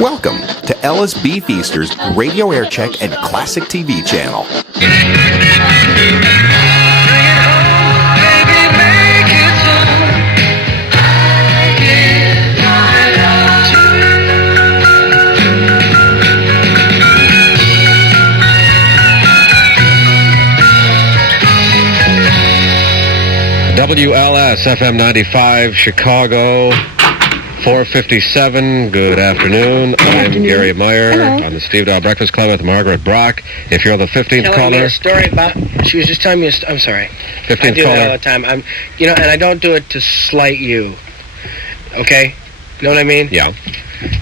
Welcome to LSB Feaster's Radio Aircheck and Classic TV channel. WLS-FM 95, Chicago, 4:57. Good afternoon. I'm Garry Meier. Hello. I'm the Steve Dahl Breakfast Club with Margaret Brock. If you're the 15th telling caller... me a story about... She was just telling me I'm sorry. 15th I do caller. that all the time. And I don't do it to slight you. Okay? You know what I mean? Yeah.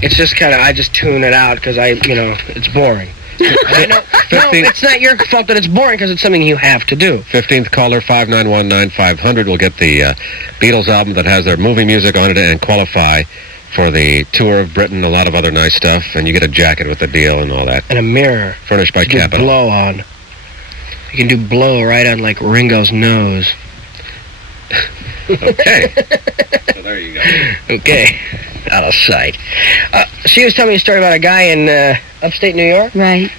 It's just kind of... I just tune it out because it's boring. I know, 15th no, it's not your fault that it's boring because it's something you have to do. 15th caller, 591-9500, will get the Beatles album that has their movie music on it and qualify for the tour of Britain, a lot of other nice stuff, and you get a jacket with the deal and all that. And a mirror. Furnished by You can do Capital. blow on. You can do blow right on like Ringo's nose. Okay. So there you go. Okay. Out of sight. She was telling me a story about a guy in upstate New York. Right.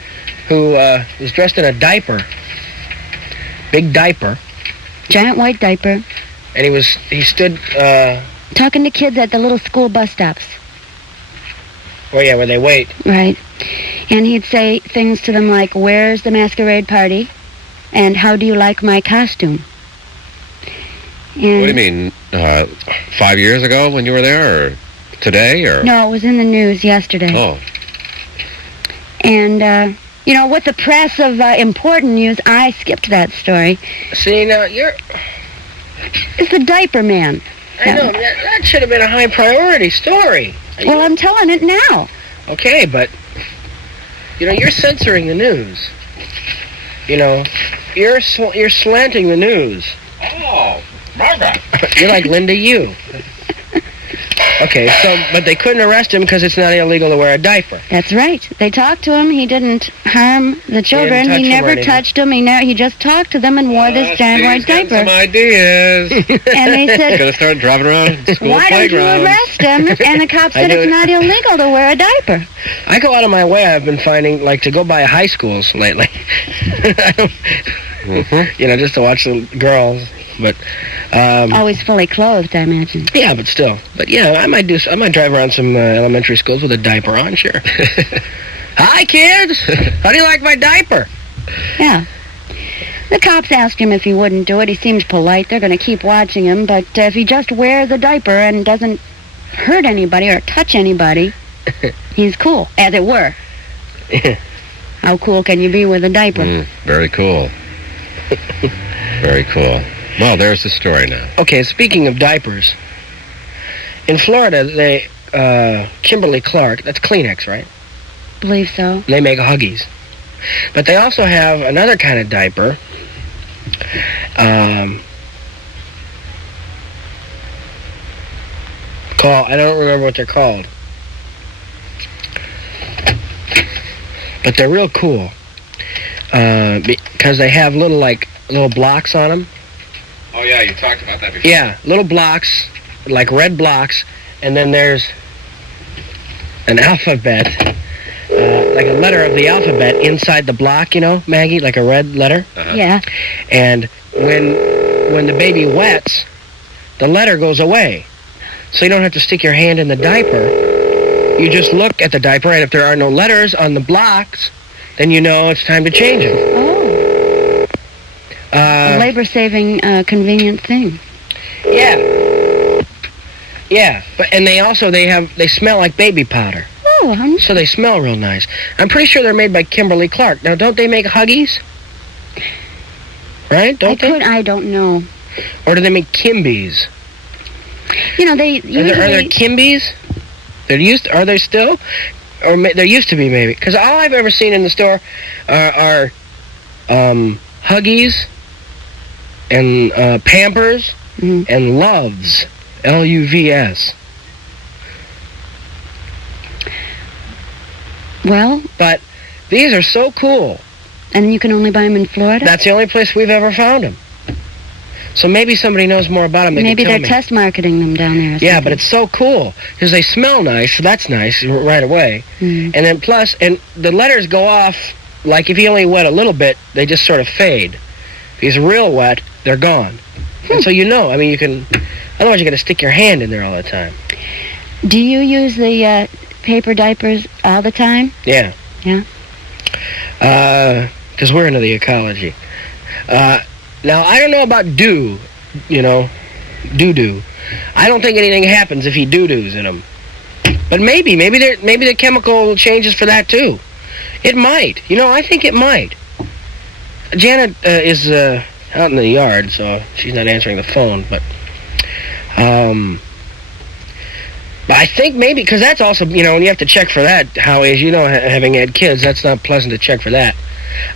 Who was dressed in a diaper. Big diaper. Giant white diaper. And he stood... Talking to kids at the little school bus stops. where they wait. Right. And he'd say things to them like, "Where's the masquerade party?" And "How do you like my costume?" And What do you mean? 5 years ago when you were there, or today, or? No, it was in the news yesterday. Oh. And, with the press of important news, I skipped that story. See, now, It's the diaper man. I know, that should have been a high priority story. Well, I'm telling it now. Okay, but, you're censoring the news. You're slanting the news. Oh, Margaret. You're like Linda Yu. Okay, but they couldn't arrest him because it's not illegal to wear a diaper. That's right. They talked to him. He didn't harm the children. He never touched them. He just talked to them and wore this giant white diaper. Some ideas. And they said, Gonna start driving around school "Why don't you playgrounds." arrest him?" And the cop said it's not illegal to wear a diaper. I go out of my way. I've been finding, to go by high schools lately. Just to watch the girls. But Always fully clothed, I imagine. yeah, but still. But I might drive around some elementary schools with a diaper on. Sure. Hi, kids. How do you like my diaper? Yeah. The cops asked him if he wouldn't do it. He seems polite. They're going to keep watching him. But if he just wears a diaper and doesn't hurt anybody or touch anybody, he's cool, as it were. How cool can you be with a diaper? Very cool. Very cool. Well, there's the story now. Okay, speaking of diapers, in Florida, Kimberly-Clark, that's Kleenex, right? Believe so. They make Huggies. But they also have another kind of diaper. I don't remember what they're called. But they're real cool. Because they have little blocks on them. Oh, yeah, you talked about that before. Yeah, little blocks, like red blocks, and then there's an alphabet, like a letter of the alphabet inside the block, Maggie, like a red letter. Uh-huh. Yeah. And when the baby wets, the letter goes away. So you don't have to stick your hand in the diaper. You just look at the diaper, and if there are no letters on the blocks, then you know it's time to change it. Oh. A labor-saving, convenient thing. Yeah. Yeah, and they smell like baby powder. Oh, So they smell real nice. I'm pretty sure they're made by Kimberly-Clark. Now, don't they make Huggies? Right? I don't know. Or do they make Kimbies? They usually... Are there Kimbies? Are there still? Or there used to be, maybe. Because all I've ever seen in the store are Huggies and Pampers and Loves. L-U-V-S. Well... But these are so cool. And you can only buy them in Florida? That's the only place we've ever found them. So maybe somebody knows more about them. Maybe they're test marketing them down there. Yeah, but it's so cool because they smell nice. So that's nice right away. And then plus, and the letters go off like if you only wet a little bit, they just sort of fade. If he's real wet, they're gone. And so I mean, you can. Otherwise, you're going to stick your hand in there all the time. Do you use the paper diapers all the time? Yeah. Yeah. Because we're into the ecology. Now, I don't know about doo-doo. I don't think anything happens if he doo-doos in them. But maybe the chemical changes for that, too. It might. I think it might. Janet is out in the yard, so she's not answering the phone, but I think maybe, because that's also, when you have to check for that, Howie, as you know, having had kids, that's not pleasant to check for that.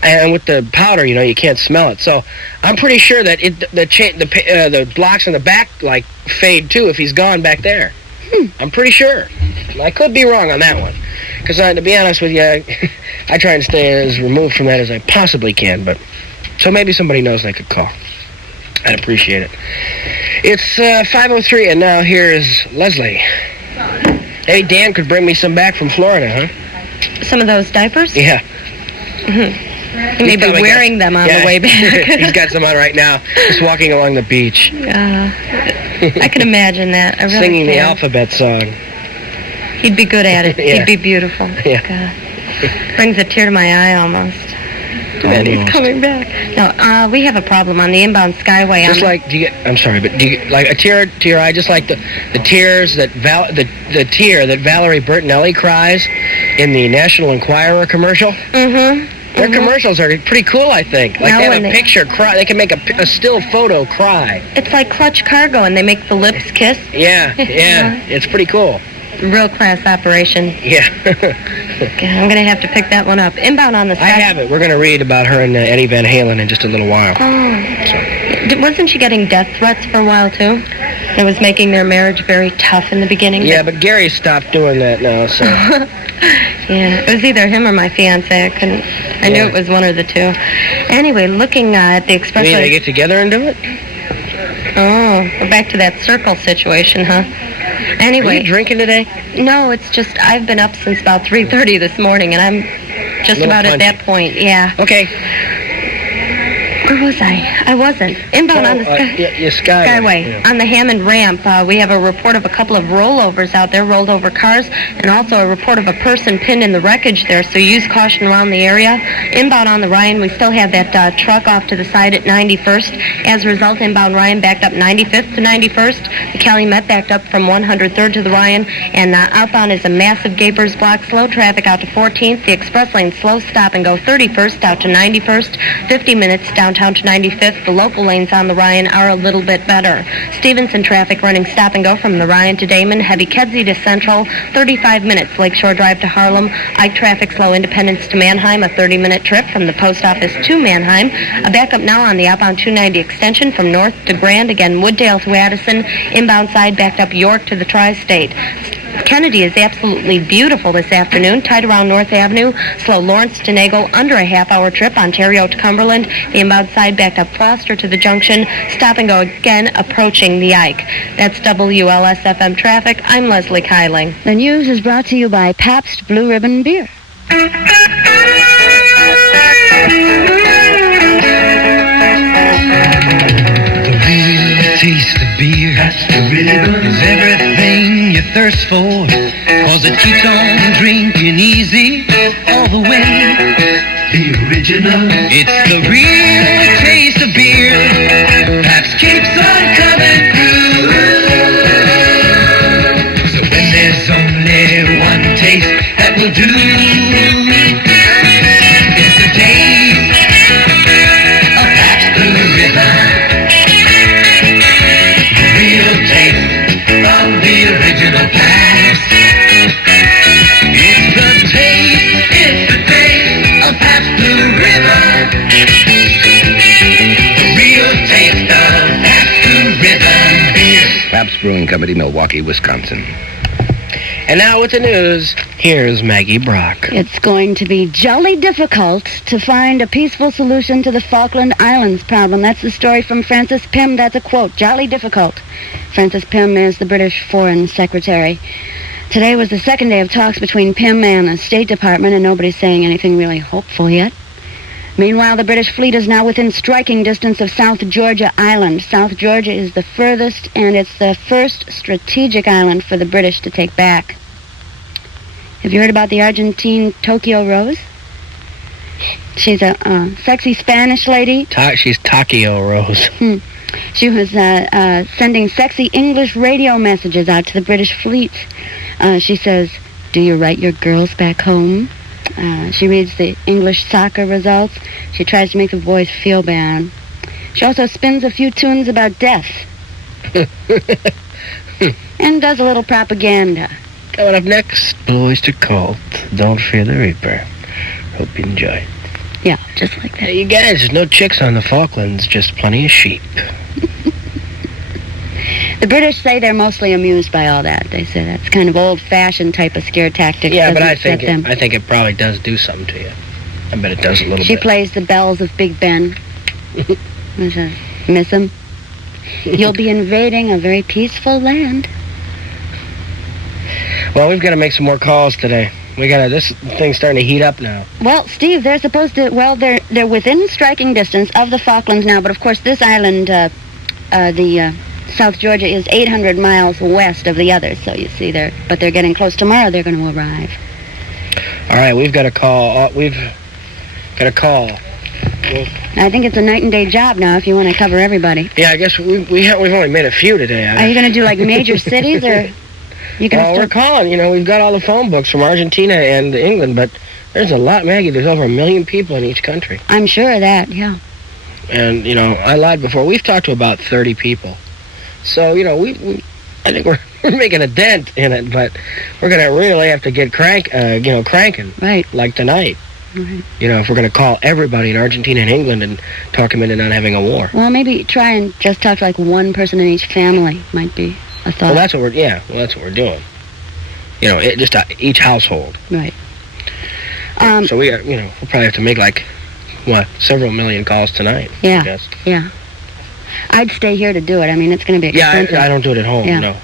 And with the powder, you can't smell it. So I'm pretty sure that the blocks in the back, like, fade, too, if he's gone back there. I'm pretty sure. I could be wrong on that one. Because, to be honest with you, I try and stay as removed from that as I possibly can. But so maybe somebody knows they could call. I'd appreciate it. It's 5:03, and now here's Leslie. Hey, Dan could bring me some back from Florida, huh? Some of those diapers? Yeah. He may be wearing them on the way back. He's got some on right now, just walking along the beach. I can imagine that. I really Singing the can. alphabet song. He'd be good at it. Yeah. He'd be beautiful. Yeah. God. Brings a tear to my eye almost. And he's coming back. No, we have a problem on the inbound Skyway. Just like, do you get like a tear to your eye, just like the tears that the tear that Valerie Bertinelli cries in the National Enquirer commercial? Mm-hmm. Their commercials are pretty cool, I think. Like, they have a picture cry. They can make a still photo cry. It's like Clutch Cargo, and they make the lips kiss. Yeah. It's pretty cool. Real class operation. Yeah. I'm going to have to pick that one up. Inbound on the side. I have it. We're going to read about her and Eddie Van Halen in just a little while. Oh. Wasn't she getting death threats for a while, too? It was making their marriage very tough in the beginning. Yeah, but Garry stopped doing that now, so... Yeah, it was either him or my fiancé. I knew it was one of the two. Anyway, looking at the expressway... You mean they get together and do it? Oh, we're back to that circle situation, huh? Anyway... Are you drinking today? No, it's just I've been up since about 3:30 this morning, and I'm just about at that point, yeah. Okay. Where was I? I wasn't. Inbound on the Skyway. Yeah. On the Hammond ramp, we have a report of a couple of rollovers out there, rolled over cars, and also a report of a person pinned in the wreckage there, so use caution around the area. Inbound on the Ryan, we still have that truck off to the side at 91st. As a result, inbound Ryan backed up 95th to 91st. The Calumet backed up from 103rd to the Ryan, and outbound is a massive Gapers block. Slow traffic out to 14th. The express lane slow stop and go 31st out to 91st. 50 minutes downtown to 95th. The local lanes on the Ryan are a little bit better. Stevenson traffic running stop and go from the Ryan to Damon. Heavy Kedzie to Central. 35 minutes Lakeshore Drive to Harlem. Ike traffic slow Independence to Manheim. A 30-minute trip from the post office to Manheim. A backup now on the outbound 290 extension from North to Grand. Again, Wooddale to Addison. Inbound side backed up York to the Tri-State. Kennedy is absolutely beautiful this afternoon, tight around North Avenue. Slow Lawrence to Nagle, under a half-hour trip. Ontario to Cumberland. The inbound side backed up Foster to the junction. Stop and go again, approaching the Ike. That's WLS-FM traffic. I'm Leslie Kyling. The news is brought to you by Pabst Blue Ribbon Beer. Taste of beer is everything you thirst for, 'cause it keeps on drinking easy all the way. The original, it's the real taste of beer, perhaps keeps on coming through. So when there's only one taste that will do, it's the taste of Pabst Blue Ribbon. From the original Pabst. It's the taste of Pabst Blue Ribbon. The real taste of Pabst Blue Ribbon beer. Pabst Brewing Company, Milwaukee, Wisconsin. And now with the news, Here's Maggie Brock. It's going to be jolly difficult to find a peaceful solution to the Falkland Islands problem. That's the story from Francis Pym. That's a quote. Jolly difficult. Francis Pym is the British Foreign Secretary. Today was the second day of talks between Pym and the State Department, and nobody's saying anything really hopeful yet. Meanwhile, the British fleet is now within striking distance of South Georgia Island. South Georgia is the furthest, and it's the first strategic island for the British to take back. Have you heard about the Argentine Tokyo Rose? She's a sexy Spanish lady. She's Takio Rose. She was sending sexy English radio messages out to the British fleet. She says, "Do you write your girls back home?" She reads the English soccer results. She tries to make the boys feel bad. She also spins a few tunes about death. And does a little propaganda. Coming up next, Blue Oyster Cult. Don't Fear the Reaper. Hope you enjoy. Yeah, just like that. Hey, you guys, there's no chicks on the Falklands, just plenty of sheep. The British say they're mostly amused by all that. They say that's kind of old-fashioned type of scare tactic. Yeah, but I Doesn't think upset them. I think it probably does do something to you. I bet it does a little She bit. plays the bells of Big Ben. Miss him? You'll be invading a very peaceful land. Well, we've got to make some more calls today. This thing's starting to heat up now. Well, Steve, they're supposed to. Well, they're within striking distance of the Falklands now, but of course, this island, South Georgia, is 800 miles west of the others. So you see, they're getting close. Tomorrow, they're going to arrive. All right, we've got a call. We've got a call. I think it's a night and day job now. If you want to cover everybody, Yeah, I guess we've only made a few today. are you going to do like major cities or? You can Well, we're calling. We've got all the phone books from Argentina and England, but there's a lot, Maggie. There's over 1 million people in each country. I'm sure of that, yeah. And, I lied before. We've talked to about 30 people. So, I think we're making a dent in it, but we're going to really have to get cranking. Right. Like tonight. Right. If we're going to call everybody in Argentina and England and talk them into not having a war. Well, maybe try and just talk to like one person in each family might be a thought. Well, that's what we're doing. Just each household. Right. So we'll probably have to make several million calls tonight. Yeah. I guess. Yeah. I'd stay here to do it. I mean, it's going to be expensive. Yeah, I don't do it at home. Yeah. No.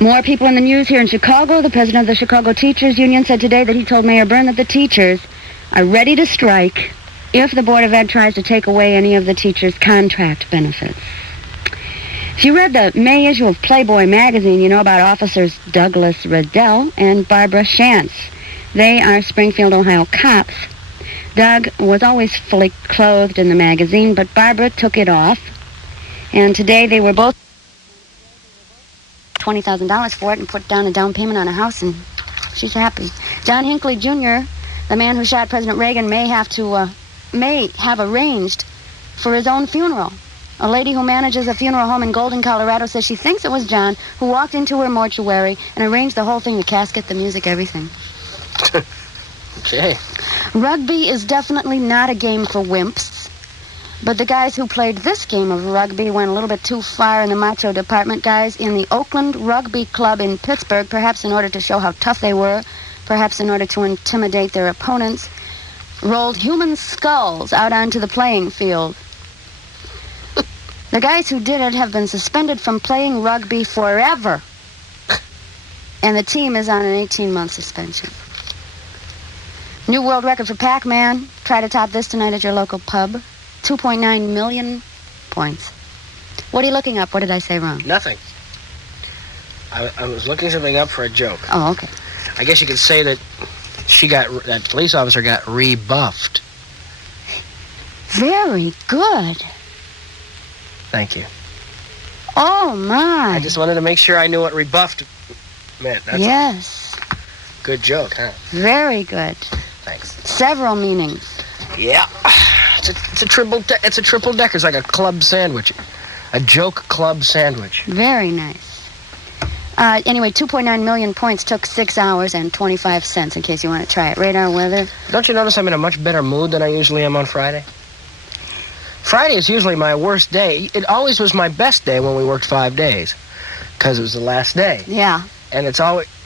More people in the news here in Chicago. The president of the Chicago Teachers Union said today that he told Mayor Byrne that the teachers are ready to strike if the Board of Ed tries to take away any of the teachers' contract benefits. If you read the May issue of Playboy magazine, you know about officers Douglas Riddell and Barbara Shantz. They are Springfield, Ohio cops. Doug was always fully clothed in the magazine, but Barbara took it off. And today they were both $20,000 for it and put down a down payment on a house, and she's happy. John Hinckley Jr., the man who shot President Reagan, may have arranged for his own funeral. A lady who manages a funeral home in Golden, Colorado, says she thinks it was John who walked into her mortuary and arranged the whole thing, the casket, the music, everything. Okay. Rugby is definitely not a game for wimps, but the guys who played this game of rugby went a little bit too far in the macho department. Guys in the Oakland Rugby Club in Pittsburgh, perhaps in order to show how tough they were, perhaps in order to intimidate their opponents, rolled human skulls out onto the playing field. The guys who did it have been suspended from playing rugby forever. And the team is on an 18-month suspension. New world record for Pac-Man. Try to top this tonight at your local pub. 2.9 million points. What are you looking up? What did I say wrong? Nothing. I was looking something up for a joke. Oh, okay. I guess you could say that that police officer got rebuffed. Very good. Thank you. Oh, my. I just wanted to make sure I knew what rebuffed meant. That's Yes. a good joke, huh? Very good. Thanks. Several meanings. Yeah. It's a triple decker. It's like a club sandwich. A joke club sandwich. Very nice. Anyway, 2.9 million points took 6 hours and 25 cents, in case you want to try it. Radar weather. Don't you notice I'm in a much better mood than I usually am on Friday? Friday is usually my worst day. It always was my best day when we worked 5 days, because it was the last day. Yeah. and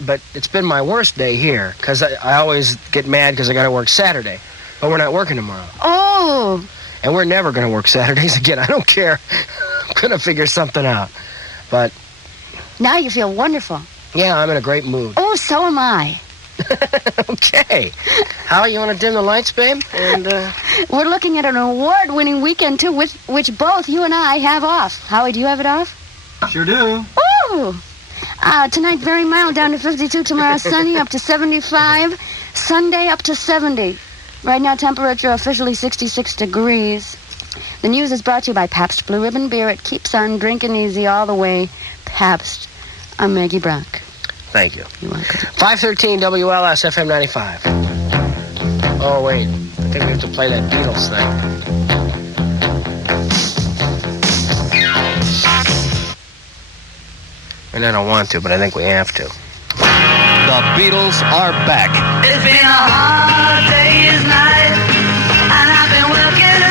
but it's been my worst day here, because I always get mad because I got to work Saturday. But we're not working tomorrow. Oh. And we're never going to work Saturdays again. I don't care. I'm going to figure something out. But now you feel wonderful. Yeah, I'm in a great mood. Oh, so am I. Okay. How you want to dim the lights, babe? And we're looking at an award-winning weekend, too, which both you and I have off. Howie, do you have it off? Sure do. Ooh! Tonight, very mild, down to 52. Tomorrow, sunny, up to 75. Sunday, up to 70. Right now, temperature officially 66 degrees. The news is brought to you by Pabst Blue Ribbon Beer. It keeps on drinking easy all the way. Pabst. I'm Maggie Brock. Thank you. You're welcome. 513 WLS-FM 95. Oh, wait. I think we have to play that Beatles thing. And I don't want to, but I think we have to. The Beatles are back. It's been a hard day's night, and I've been working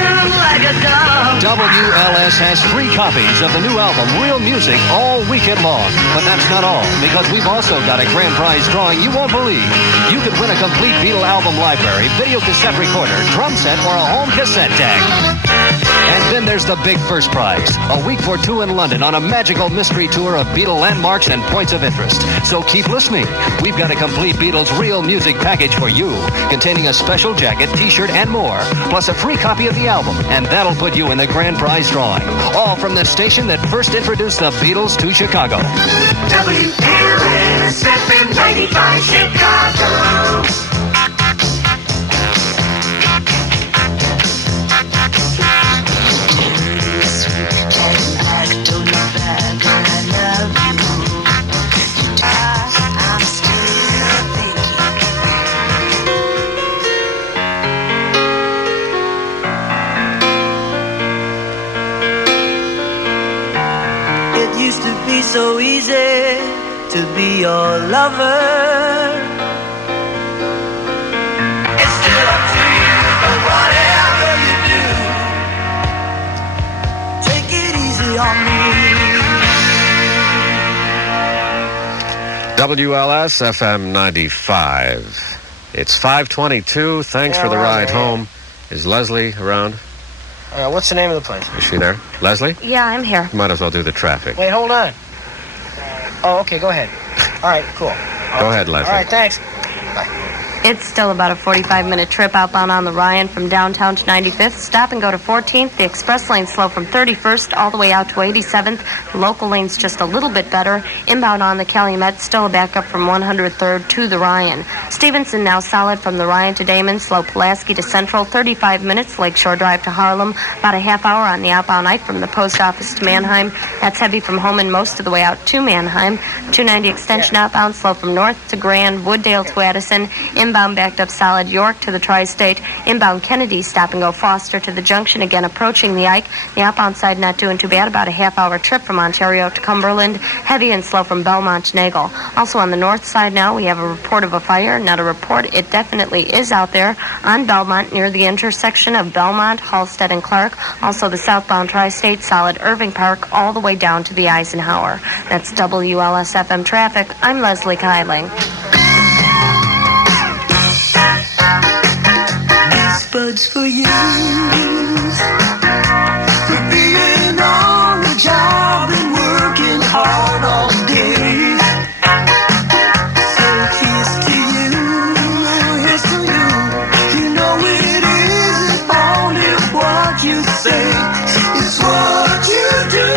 like a dog. WLS has 3 copies of the new album, Real Music, all weekend long. But that's not all, because we've also got a grand prize drawing you won't believe. You could win a complete Beatle album library, video cassette recorder, drum set, or a home cassette tag. And then there's the big first prize, a week for 2 in London on a magical mystery tour of Beatle landmarks and points of interest. So keep listening. We've got a complete Beatles Real Music package for you, containing a special jacket, t-shirt, and more, plus a free copy of the album, and that'll put you in the grand prize drawing. All from the station that first introduced the Beatles to Chicago. WLS-FM 95 Chicago. It used to be so easy to be your lover. It's still up to you, but whatever you do, Take it easy on me. WLS FM 95. It's 5:22. Thanks for the ride home. Is Leslie around? What's the name of the place? Is she there? Leslie? Yeah, I'm here. Might as well do the traffic. Wait, hold on. Oh, okay, go ahead. All right, cool. Go ahead, Leslie. All right, thanks. It's still about a 45-minute trip outbound on the Ryan from downtown to 95th. Stop and go to 14th. The express lane's slow from 31st all the way out to 87th. The local lane's just a little bit better. Inbound on the Calumet, still a backup from 103rd to the Ryan. Stevenson now solid from the Ryan to Damon. Slow Pulaski to Central. 35 minutes. Lakeshore Drive to Harlem. About a half hour on the outbound night from the post office to Mannheim. That's heavy from Holman most of the way out to Mannheim. 290 extension outbound. Slow from North to Grand. Wooddale to Addison. Inbound backed up solid York to the Tri-State. Inbound Kennedy, stop and go Foster to the junction, again approaching the Ike. The outbound side not doing too bad, about a half-hour trip from Ontario to Cumberland. Heavy and slow from Belmont to Nagle. Also on the north side now, we have a report of a fire. Not a report, it definitely is out there on Belmont near the intersection of Belmont, Halstead, and Clark. Also the southbound Tri-State, solid Irving Park, all the way down to the Eisenhower. That's WLS-FM traffic. I'm Leslie Kyling. Buds for you, for being on the job and working hard all day. So here's to you, here's to you. You know it isn't only what you say, it's what you do.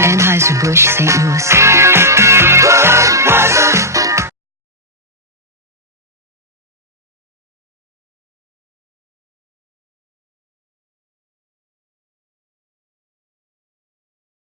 Anheuser-Busch, St. Louis.